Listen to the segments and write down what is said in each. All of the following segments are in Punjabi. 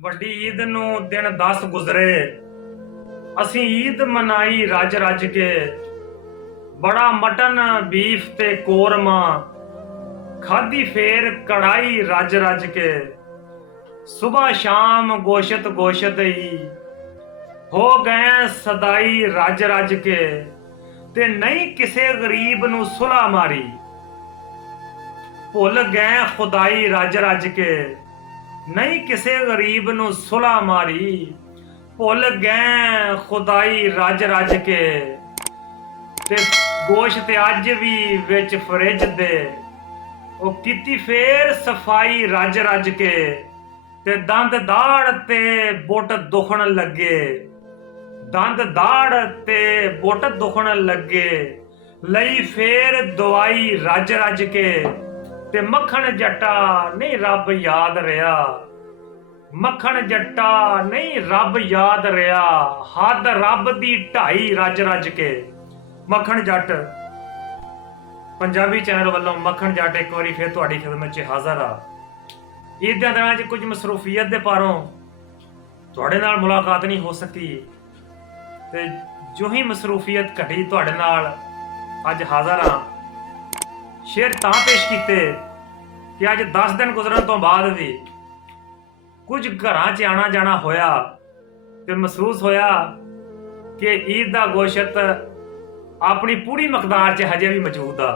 ਵੱਡੀ ਈਦ ਨੂੰ ਦਿਨ 10 ਗੁਜ਼ਰੇ। ਅਸੀਂ ਈਦ ਮਨਾਈ ਰੱਜ ਰੱਜ ਕੇ। ਬੜਾ ਮਟਨ ਬੀਫ ਤੇ ਕੋਰਮਾ ਖਾਦੀ ਫੇਰ ਕੜਾਈ ਰੱਜ ਰੱਜ ਕੇ। ਸੁਬਹ ਸ਼ਾਮ ਗੋਸ਼ਤ ਗੋਸ਼ਤ ਹੀ ਹੋ ਗਏ ਸਦਾਈ ਰੱਜ ਰੱਜ ਕੇ। ਤੇ ਨਹੀਂ ਕਿਸੇ ਗਰੀਬ ਨੂੰ ਸੁਲਾ ਮਾਰੀ, ਭੁੱਲ ਗਏ ਖੁਦਾਈ ਰੱਜ ਰੱਜ ਕੇ। ਨਹੀਂ ਕਿਸੇ ਗਰੀਬ ਨੂੰ ਸੁਲਾ ਮਾਰੀ, ਭੁੱਲ ਗਏ ਖੁਦਾਈ ਰੱਜ ਰੱਜ ਕੇ। ਤੇ ਗੋਸ਼ਤ ਅੱਜ ਵੀ ਵਿੱਚ ਫਰਿੱਜ ਦੇ, ਉਹ ਕੀਤੀ ਫੇਰ ਸਫਾਈ ਰੱਜ ਰੱਜ ਕੇ। ਤੇ ਦੰਦ ਦਾੜ ਤੇ ਬੁੱਟ ਦੁਖਣ ਲੱਗੇ, ਦੰਦ ਦਾੜ ਤੇ ਬੁੱਟ ਦੁਖਣ ਲੱਗੇ। ਲਈ ਫੇਰ ਦਵਾਈ ਰੱਜ ਰੱਜ ਕੇ। ਤੇ ਮੱਖਣ ਜੱਟਾ ਨਹੀਂ ਰੱਬ ਯਾਦ ਰਿਹਾ, ਮੱਖਣ ਜੱਟਾ ਨਹੀਂ ਰੱਬ ਯਾਦ ਰਿਹਾ। ਹੱਦ ਰੱਬ ਦੀ ਢਾਈ ਰੱਜ ਰੱਜ ਕੇ। ਮੱਖਣ ਜੱਟ ਪੰਜਾਬੀ ਚੈਨਲ ਵੱਲੋਂ ਮੱਖਣ ਜੱਟ ਇੱਕ ਵਾਰੀ ਫਿਰ ਤੁਹਾਡੀ ਖਿਦਮਤ 'ਚ ਹਾਜ਼ਰ ਆ। ਈਦ ਦੇ ਦਿਨਾਂ 'ਚ ਕੁਝ ਮਸਰੂਫੀਅਤ ਦੇ ਪਾਰੋਂ ਤੁਹਾਡੇ ਨਾਲ ਮੁਲਾਕਾਤ ਨਹੀਂ ਹੋ ਸਕੀ, ਤੇ ਜੋ ਹੀ ਮਸਰੂਫੀਅਤ ਘਟੀ ਤੁਹਾਡੇ ਨਾਲ ਅੱਜ ਹਾਜ਼ਰ ਆ। ਸ਼ੇਰ ਤਾਂ ਪੇਸ਼ ਕੀਤੇ ਕਿ ਅੱਜ 10 ਦਿਨ ਗੁਜ਼ਰਨ ਤੋਂ ਬਾਅਦ ਵੀ ਕੁਝ ਘਰਾਂ 'ਚ ਆਣਾ ਜਾਣਾ ਹੋਇਆ ਤੇ ਮਹਿਸੂਸ ਹੋਇਆ ਕਿ ਈਦ ਦਾ ਗੋਸ਼ਤ ਆਪਣੀ ਪੂਰੀ ਮਕਦਾਰ 'ਚ ਹਜੇ ਵੀ ਮੌਜੂਦ ਆ।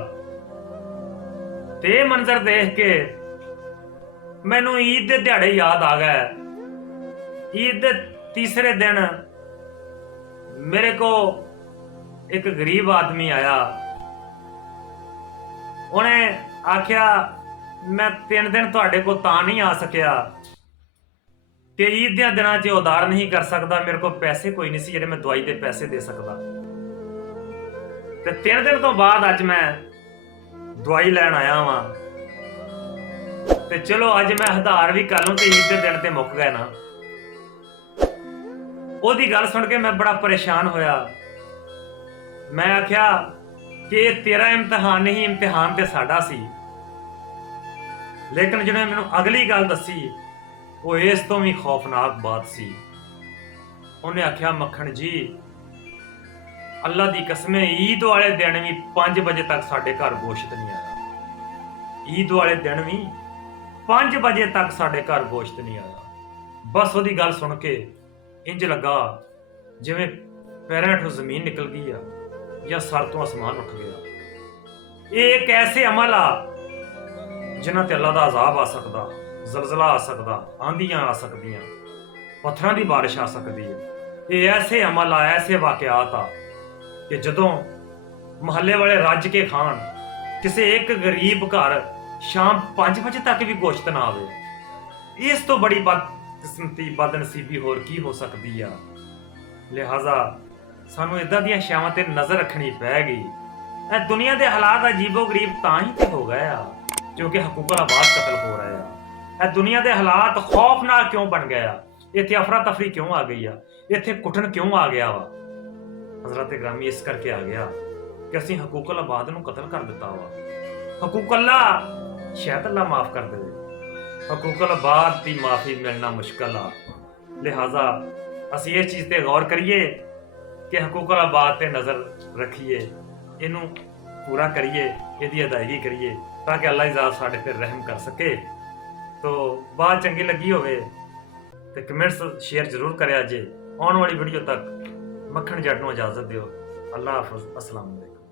ਤੇ ਇਹ ਮੰਜ਼ਰ ਦੇਖ ਕੇ ਮੈਨੂੰ ਈਦ ਦੇ ਦਿਹਾੜੇ ਯਾਦ ਆ ਗਏ। ਈਦ ਦੇ ਤੀਸਰੇ ਦਿਨ ਮੇਰੇ ਕੋ ਇੱਕ ਗਰੀਬ ਆਦਮੀ ਆਇਆ। ਉਹਨੇ ਆਖਿਆ ਮੈਂ 3 ਦਿਨ ਤੁਹਾਡੇ ਕੋਲ ਤਾਂ ਨਹੀਂ ਆ ਸਕਿਆ ਕਿ ਈਦ ਦੇ ਦਿਨਾਂ 'ਚ ਉਧਾਰ ਨਹੀਂ ਕਰ ਸਕਦਾ, ਮੇਰੇ ਕੋਲ ਪੈਸੇ ਕੋਈ ਨਹੀਂ ਸੀ ਜਿਹੜੇ ਮੈਂ ਦਵਾਈ ਦੇ ਪੈਸੇ ਦੇ ਸਕਦਾ। ਤੇ 3 ਦਿਨ ਤੋਂ ਬਾਅਦ ਅੱਜ ਮੈਂ ਦਵਾਈ ਲੈਣ ਆਇਆ ਵਾਂ। ਤੇ ਚਲੋ ਅੱਜ ਮੈਂ ਉਧਾਰ ਵੀ ਕਰ ਲੂੰ ਤੇ ਈਦ ਦੇ ਦਿਨ ਤੇ ਮੁੱਕ ਗਏ ਨਾ। ਉਹਦੀ ਗੱਲ ਸੁਣ ਕੇ ਮੈਂ ਬੜਾ ਪਰੇਸ਼ਾਨ ਹੋਇਆ। ਮੈਂ ਆਖਿਆ ਕਿ ਇਹ ਤੇਰਾ ਇਮਤਿਹਾਨ ਨਹੀਂ, ਇਮਤਿਹਾਨ ਤੇ ਸਾਡਾ ਸੀ। ਲੇਕਿਨ ਜਿਹਨੇ ਮੈਨੂੰ ਅਗਲੀ ਗੱਲ ਦੱਸੀ ਉਹ ਇਸ ਤੋਂ ਵੀ ਖੌਫਨਾਕ ਬਾਤ ਸੀ। ਉਹਨੇ ਆਖਿਆ ਮੱਖਣ ਜੀ, ਅੱਲਾ ਦੀ ਕਸਮ ਈਦ ਵਾਲੇ ਦਿਨ ਵੀ 5 ਵਜੇ ਤੱਕ ਸਾਡੇ ਘਰ ਗੋਸ਼ਤ ਨਹੀਂ ਆਇਆ। ਈਦ ਵਾਲੇ ਦਿਨ ਵੀ 5 ਵਜੇ ਤੱਕ ਸਾਡੇ ਘਰ ਗੋਸ਼ਤ ਨਹੀਂ ਆਇਆ। ਬਸ ਉਹਦੀ ਗੱਲ ਸੁਣ ਕੇ ਇੰਜ ਲੱਗਾ ਜਿਵੇਂ ਪੈਰਾਂ ਹੇਠੋਂ ਜ਼ਮੀਨ ਨਿਕਲ ਗਈ ਆ ਜਾਂ ਸਰ ਤੋਂ ਅਸਮਾਨ ਉੱਠ ਗਿਆ। ਇਹ ਇੱਕ ਐਸੇ ਅਮਲ ਆ ਜਿਨ੍ਹਾਂ ਤੇ ਅੱਲਾ ਦਾ ਅਜ਼ਾਬ ਆ ਸਕਦਾ, ਜ਼ਲਜ਼ਲਾ ਆ ਸਕਦਾ, ਆਂਧੀਆਂ ਆ ਸਕਦੀਆਂ, ਪੱਥਰਾਂ ਦੀ ਬਾਰਿਸ਼ ਆ ਸਕਦੀ ਹੈ। ਇਹ ਐਸੇ ਅਮਲ ਆ, ਐਸੇ ਵਾਕਿਆਤ ਆ ਕਿ ਜਦੋਂ ਮੁਹੱਲੇ ਵਾਲੇ ਰੱਜ ਕੇ ਖਾਣ, ਕਿਸੇ ਇੱਕ ਗਰੀਬ ਘਰ ਸ਼ਾਮ 5 ਵਜੇ ਤੱਕ ਵੀ ਗੋਸ਼ਤ ਨਾ ਆਵੇ, ਇਸ ਤੋਂ ਬੜੀ ਬਦਕਿਸਮਤੀ ਬਦਨਸੀਬੀ ਹੋਰ ਕੀ ਹੋ ਸਕਦੀ ਆ। ਲਿਹਾਜ਼ਾ ਸਾਨੂੰ ਇਦਾਂ ਦੀਆਂ ਸ਼ਾਵਾਂ ਤੇ ਨਜ਼ਰ ਰੱਖਣੀ ਪੈ ਗਈ। ਇਹ ਦੁਨੀਆ ਦੇ ਹਾਲਾਤ ਅਜੀਬੋ ਗਰੀਬ ਤਾਂ ਹੀ ਤੇ ਹੋ ਗਏ ਆ ਕਿਉਂਕਿ ਹਕੂਕਲ ਆਬਾਦ ਕਤਲ ਹੋ ਰਹੇ ਆ। ਇਹ ਦੁਨੀਆ ਦੇ ਹਾਲਾਤ ਖੌਫਨਾਕ ਕਿਉਂ ਬਣ ਗਏ ਆ? ਇੱਥੇ ਅਫਰਾ ਤਫਰੀ ਕਿਉਂ ਆ ਗਈ ਆ? ਇੱਥੇ ਕੁੱਟਣ ਕਿਉਂ ਆ ਗਿਆ ਵਾ? ਹਜ਼ਰਤ ਗ੍ਰਾਮੀ ਇਸ ਕਰਕੇ ਆ ਗਿਆ ਕਿ ਅਸੀਂ ਹਕੂਕਲ ਆਬਾਦ ਨੂੰ ਕਤਲ ਕਰ ਦਿੱਤਾ ਵਾ। ਹਕੂਕ ਅੱਲਾ ਸ਼ਾਇਦ ਅੱਲਾ ਮਾਫ ਕਰ ਦੇਵੇ, ਹਕੂਕਲ ਆਬਾਦ ਦੀ ਮਾਫੀ ਮਿਲਣਾ ਮੁਸ਼ਕਲ ਆ। ਲਿਹਾਜ਼ਾ ਅਸੀਂ ਇਸ ਚੀਜ਼ ਤੇ ਗੌਰ ਕਰੀਏ ਕਿ ਹਕੂਕਲ ਆਬਾਦ ਤੇ ਨਜ਼ਰ ਰੱਖੀਏ, ਇਹਨੂੰ ਪੂਰਾ ਕਰੀਏ, ਇਹਦੀ ਅਦਾਇਗੀ ਕਰੀਏ ਤਾਂ ਕਿ ਅੱਲਾ ਜ਼ਾਤ ਸਾਡੇ ਤੇ ਰਹਿਮ ਕਰ ਸਕੇ। ਤੋ ਬਾਤ ਚੰਗੀ ਲੱਗੀ ਹੋਵੇ ਤੇ ਕਮੈਂਟਸ ਸ਼ੇਅਰ ਜ਼ਰੂਰ ਕਰਿਆ ਜੇ। ਆਉਣ ਵਾਲੀ ਵੀਡੀਓ ਤੱਕ ਮੱਖਣ ਜੱਟ ਨੂੰ ਇਜਾਜ਼ਤ ਦਿਓ। ਅੱਲਾ ਹਾਫਿਜ਼। ਅਸਲਾਮ ਵਾਲੇਕੁਮ।